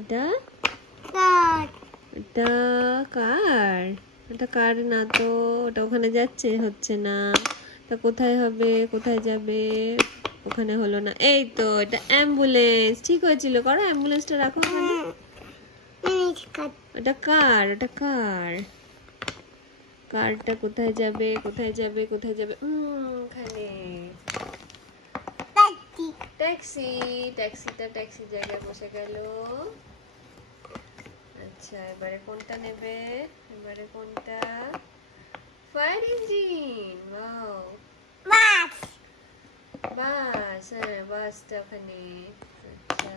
এটা কার এটা কার? এটা কার না তো, ওটা ওখানে যাচ্ছে, হচ্ছে না। তা কোথায় হবে, কোথায় যাবে? ওখানে হলো না। এই তো এটা অ্যাম্বুলেন্স। ঠিক হয়েছিল, করো অ্যাম্বুলেন্সটা রাখো ওখানে। ওটা কার? ওটা কার? কারটা কোথায় যাবে, কোথায় যাবে, কোথায় যাবে? ওখানে ট্যাক্সি। ট্যাক্সিটা ট্যাক্সি জায়গায় বসে গেল। আচ্ছা, এবারে কোনটা নেবে? এবারে কোনটা? Fire engine. ওয়াও, বাস বাস। হ্যাঁ, বাসটা ওখানে। আচ্ছা,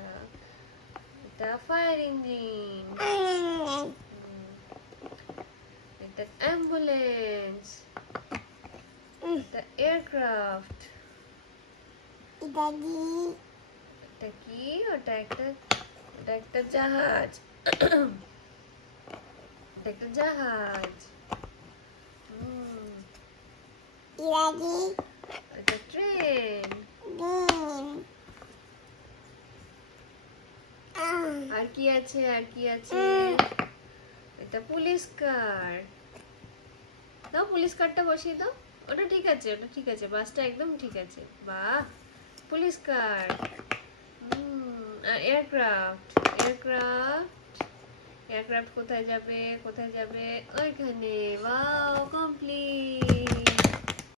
এটা ফায়ার ইঞ্জিন। এটা অ্যাম্বুলেন্স। এটা এয়ারক্রাফট। দাদি এটা কি? ওটা একটা জাহাজ। এটা একটা জাহাজ। দাদি এটা ট্রেন। ডিম আর কি আছে, আর কি আছে? এটা পুলিশ কার। দাও পুলিশ কারটা বসিয়ে দাও। ওটা ঠিক আছে, ওটা ঠিক আছে, বাসটা একদম ঠিক আছে। বাহ, পুলিশ কার। আর এয়ারক্রাফট। এয়ারক্রাফট। এয়ারক্রাফট কোথায় যাবে, কোথায় যাবে? ওইখানে। Wow, complete.